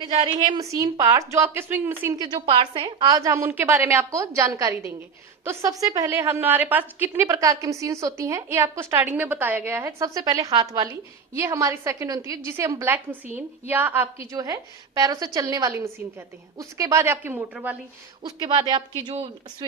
जा रही है मशीन पार्ट्स, जो आपके स्विंग मशीन के जो पार्ट्स हैं, आज हम उनके बारे में आपको जानकारी देंगे। तो सबसे पहले हमारे पास कितने प्रकार की मशीन्स होती हैं ये आपको स्टार्टिंग में बताया गया है। सबसे पहले हाथ वाली, ये हमारी सेकंड होती है, जिसे हम ब्लैक मशीन या आपकी जो है पैरों से चलने वाली मशीन कहते हैं। उसके बाद आपकी मोटर वाली, उसके बाद आपकी जो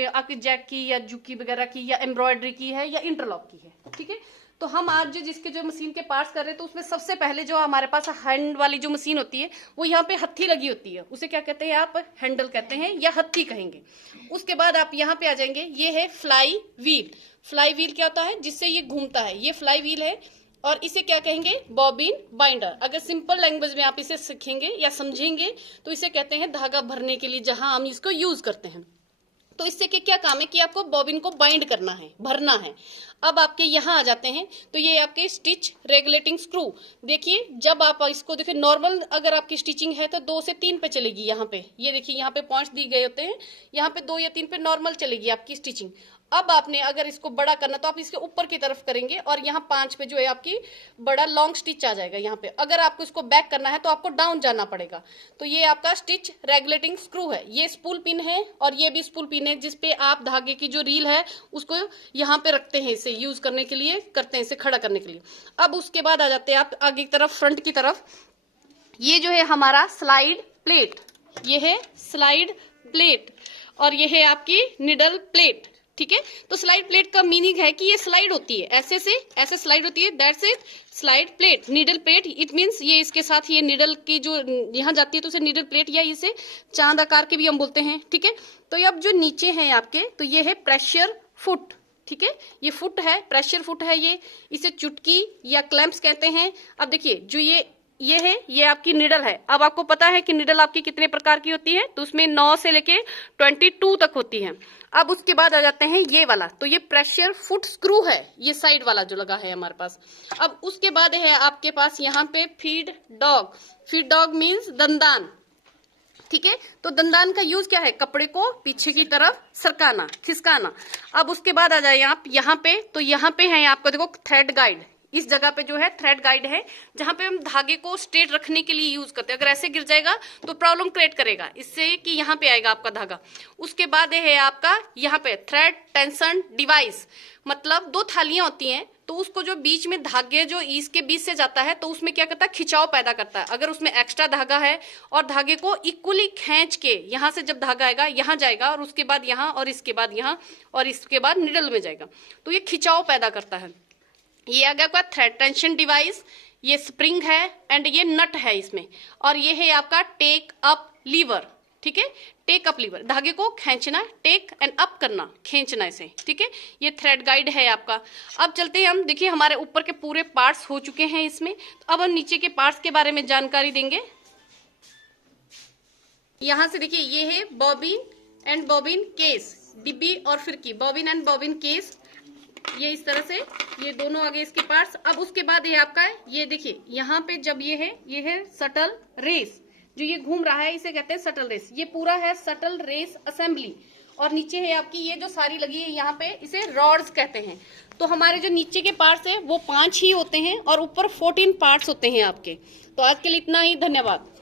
आपकी जैक की या जुकी वगैरह की या एम्ब्रॉयडरी की है या इंटरलॉक की है। ठीक है, तो हम आज जो जिसके जो मशीन के पार्ट्स कर रहे हैं, तो उसमें सबसे पहले जो हमारे पास हैंड वाली जो मशीन होती है, वो यहाँ पे हत्थी लगी होती है, उसे क्या कहते हैं आप, हैंडल कहते हैं या हत्थी कहेंगे। उसके बाद आप यहाँ पे आ जाएंगे, ये है फ्लाई व्हील। फ्लाई व्हील क्या होता है, जिससे ये घूमता है, ये फ्लाई व्हील है। और इसे क्या कहेंगे, बॉबिन बाइंडर। अगर सिंपल लैंग्वेज में आप इसे सीखेंगे या समझेंगे तो इसे कहते हैं धागा भरने के लिए, जहां हम इसको यूज करते हैं। तो इससे के क्या काम है कि आपको बॉबिन को बाइंड करना है, भरना है। अब आपके यहाँ आ जाते हैं, तो ये आपके स्टिच रेगुलेटिंग स्क्रू। देखिए, जब आप इसको देखिए, नॉर्मल अगर आपकी स्टिचिंग है तो 2 से 3 पे चलेगी। यहाँ पे ये देखिए, यहाँ पे पॉइंट्स दिए गए होते हैं, यहाँ पे 2 या 3 पे नॉर्मल चलेगी आपकी स्टिचिंग। अब आपने अगर इसको बड़ा करना तो आप इसके ऊपर की तरफ करेंगे और यहाँ 5 पे जो है आपकी बड़ा लॉन्ग स्टिच आ जाएगा। यहाँ पे अगर आपको इसको बैक करना है तो आपको डाउन जाना पड़ेगा। तो ये आपका स्टिच रेगुलेटिंग स्क्रू है। ये स्पूल पिन है और ये भी स्पूल पिन है, जिसपे आप धागे की जो रील है उसको यहाँ पे रखते हैं, इसे यूज करने के लिए करते हैं, इसे खड़ा करने के लिए। अब उसके बाद आ जाते हैं आप आगे की तरफ, फ्रंट की तरफ। ये जो है हमारा स्लाइड प्लेट, ये है स्लाइड प्लेट और ये है आपकी निडल प्लेट। ठीक है, तो स्लाइड प्लेट का मीनिंग है कि ये स्लाइड होती है, ऐसे से ऐसे स्लाइड होती है, that's it slide plate. Needle plate it means ये इसके साथ ये निडल की जो यहाँ जाती है तो उसे निडल प्लेट या इसे चांद आकार के भी हम बोलते हैं। ठीक है, तो अब जो नीचे है आपके, तो ये है प्रेशर फुट। ठीक है, ये फुट है, प्रेशर फुट है ये, इसे चुटकी या क्लैंप्स कहते हैं। अब देखिए, जो ये है, ये आपकी निडल है। अब आपको पता है कि निडल आपकी कितने प्रकार की होती है, तो उसमें 9 से लेके 22 तक होती है। अब उसके बाद आ जाते हैं ये वाला, तो ये प्रेशर फुट स्क्रू है, ये साइड वाला जो लगा है हमारे पास। अब उसके बाद है आपके पास यहाँ पे feed dog. Feed dog means दंदान। ठीक है, तो दंदान का यूज क्या है, कपड़े को पीछे की तरफ सरकाना, खिसकाना। अब उसके बाद आ जाए आप यहाँ पे, तो यहाँ पे है आपको देखो थ्रेड गाइड। इस जगह पे जो है थ्रेड गाइड है, जहां पे हम धागे को स्ट्रेट रखने के लिए यूज करते हैं। अगर ऐसे गिर जाएगा तो प्रॉब्लम क्रिएट करेगा इससे कि यहाँ पे आएगा आपका धागा। उसके बाद है आपका यहाँ पे थ्रेड टेंशन डिवाइस, मतलब 2 थालियां होती हैं, तो उसको जो बीच में धागे जो इसके बीच से जाता है, तो उसमें क्या करता है, खिंचाव पैदा करता है। अगर उसमें एक्स्ट्रा धागा है और धागे को इक्वली खींच के यहाँ से जब धागा आएगा यहाँ जाएगा और उसके बाद यहाँ और इसके बाद यहाँ और इसके बाद निडल में जाएगा, तो ये खिंचाव पैदा करता है। ये आ गया आपका थ्रेड टेंशन डिवाइस, ये स्प्रिंग है एंड ये नट है इसमें, और ये है आपका टेक अप लीवर। ठीक है, टेक अप लीवर, धागे को खींचना, टेक एंड अप करना, खींचना इसे। ठीक है, ये थ्रेड गाइड है आपका। अब चलते हैं हम, देखिए हमारे ऊपर के पूरे पार्ट्स हो चुके हैं इसमें, तो अब हम नीचे के पार्ट्स के बारे में जानकारी देंगे। यहां से देखिए, ये है बॉबिन एंड बॉबिन केस, डिब्बी और फिरकी, बॉबिन एंड बॉबिन केस, ये इस तरह से, ये दोनों आगे इसके पार्ट्स। अब उसके बाद ये आपका, ये देखिए यहाँ पे जब ये है सटल रेस, जो ये घूम रहा है इसे कहते हैं सटल रेस। ये पूरा है सटल रेस असेंबली। और नीचे है आपकी ये जो सारी लगी है यहाँ पे, इसे रॉड्स कहते हैं। तो हमारे जो नीचे के पार्ट्स है वो 5 ही होते हैं और ऊपर 14 पार्ट्स होते हैं आपके। तो आज के लिए इतना ही, धन्यवाद।